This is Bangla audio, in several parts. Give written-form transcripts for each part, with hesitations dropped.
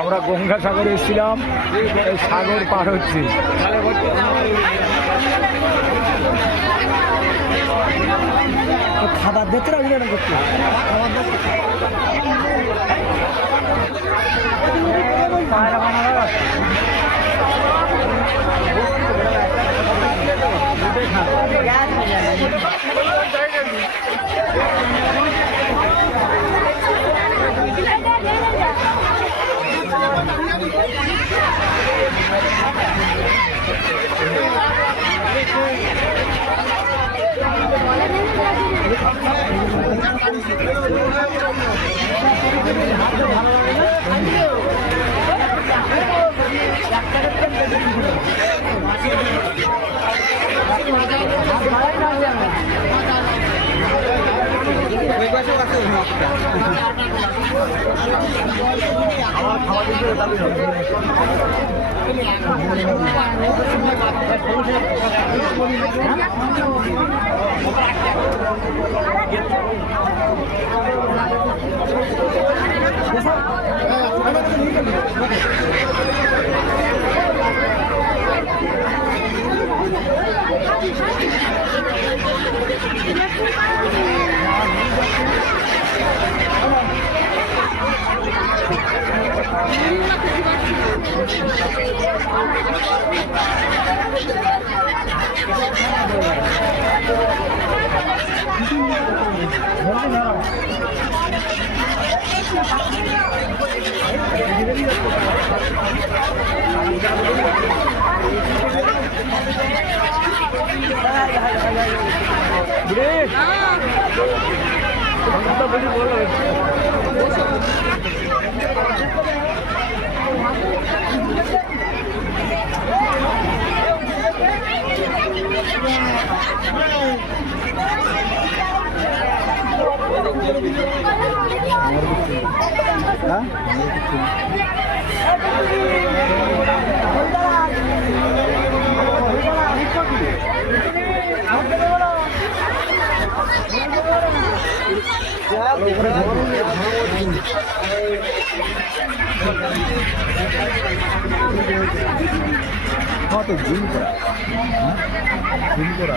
আমরা গঙ্গাসাগরে এসেছিলাম, সাগর পার হচ্ছে। খাবার দেখতে অভিযান করতে কত জিম করা জিম করা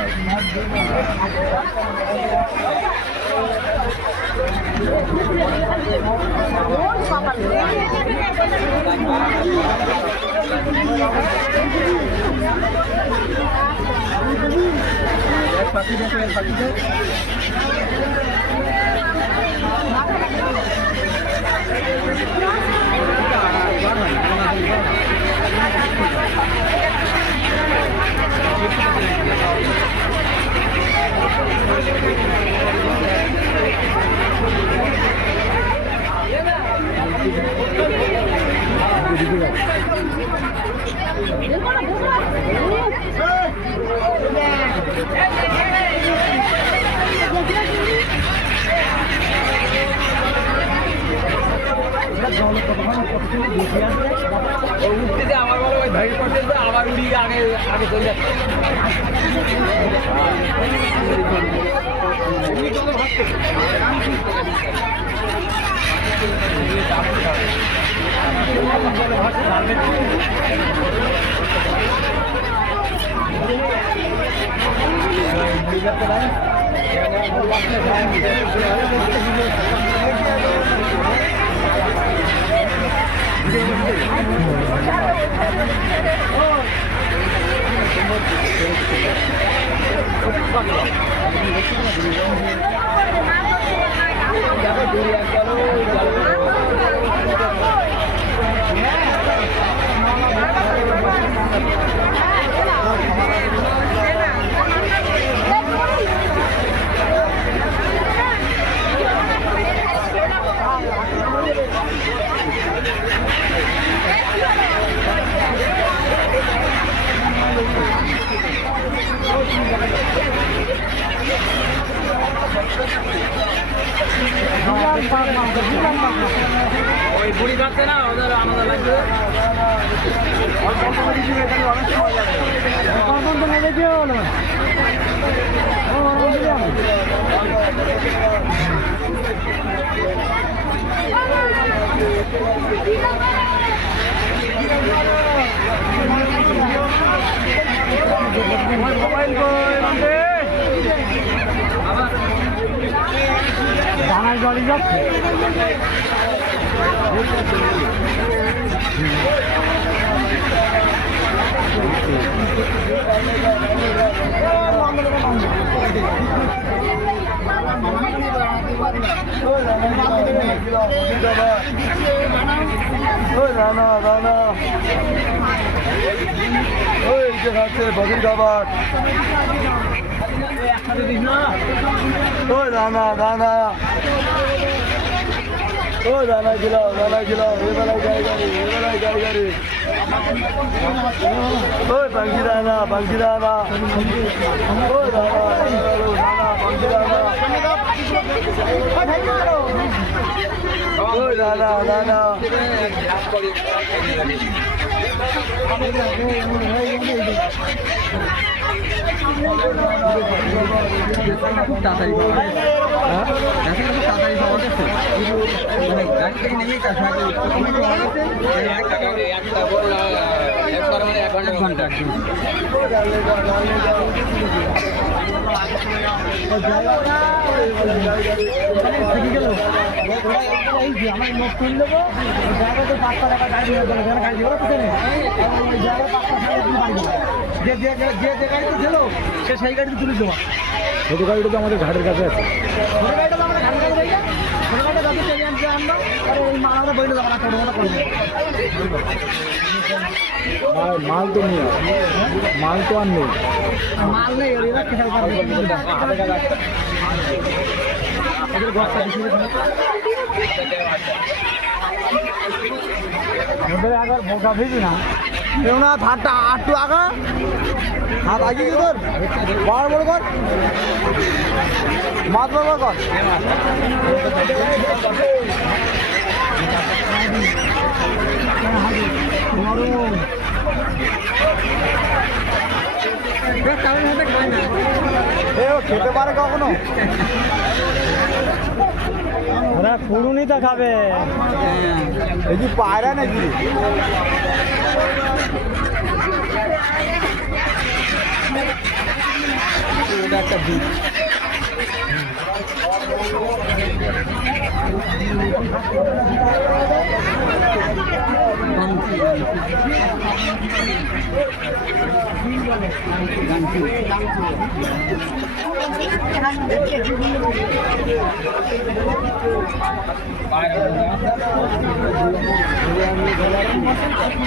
উঠতে যে আমার বলো ওই ধরে করতে আবার উড়িয়ে আগে আগে চলে যাচ্ছে। ওই বুড়ি কাটছে না ওদের আলাদা লাগবে অনেক সময় মাছ বাড়ি যাচ্ছে রানা রানা ওই যে খাচ্ছে বদির খাবার ওই রানা রানা ও রানা গিলাও এবেলায় গাড়ি ওই বাঙ্গি রানা ওই রানা বাঙ্গি রানা ওই রানা খুব তাড়াতাড়ি তাড়াতাড়ি পাওয়া গেছে মানে গাড়ি থেকে নেমেই তার সাথে এক ঘন্টা একদম আমার মুখ খুলে দেবো জায়গা তো 5 টাকা গাড়ি গাড়ি দিব জায়গা 5 যে গাড়িতে ছিল সে সেই গাড়িতে তুলে দেওয়া ছোটো গাড়িটা তো আমাদের ঘাটের কাছে আছে ছোটো গাড়িটা তো আমাদের ঘাটের কাছে ছোটো গাড়িটা যাতে চলে আনছে আমরা আর ওই মালাটা বইলে যাবো না ছোটো করে মাল তো নেই মাল তো আর নেই মাল নেই ওরা খেয়াল আগে ভোগা ভেজি না কেউ না হাতটা আটটু আগা হাত আগে কি তোর বড় বড় কর মাছ বড় কর খেতে পারে কখনো ওরা কুড়ুনি তো খাবে এই কি পায়রা নাকি একটা বীজ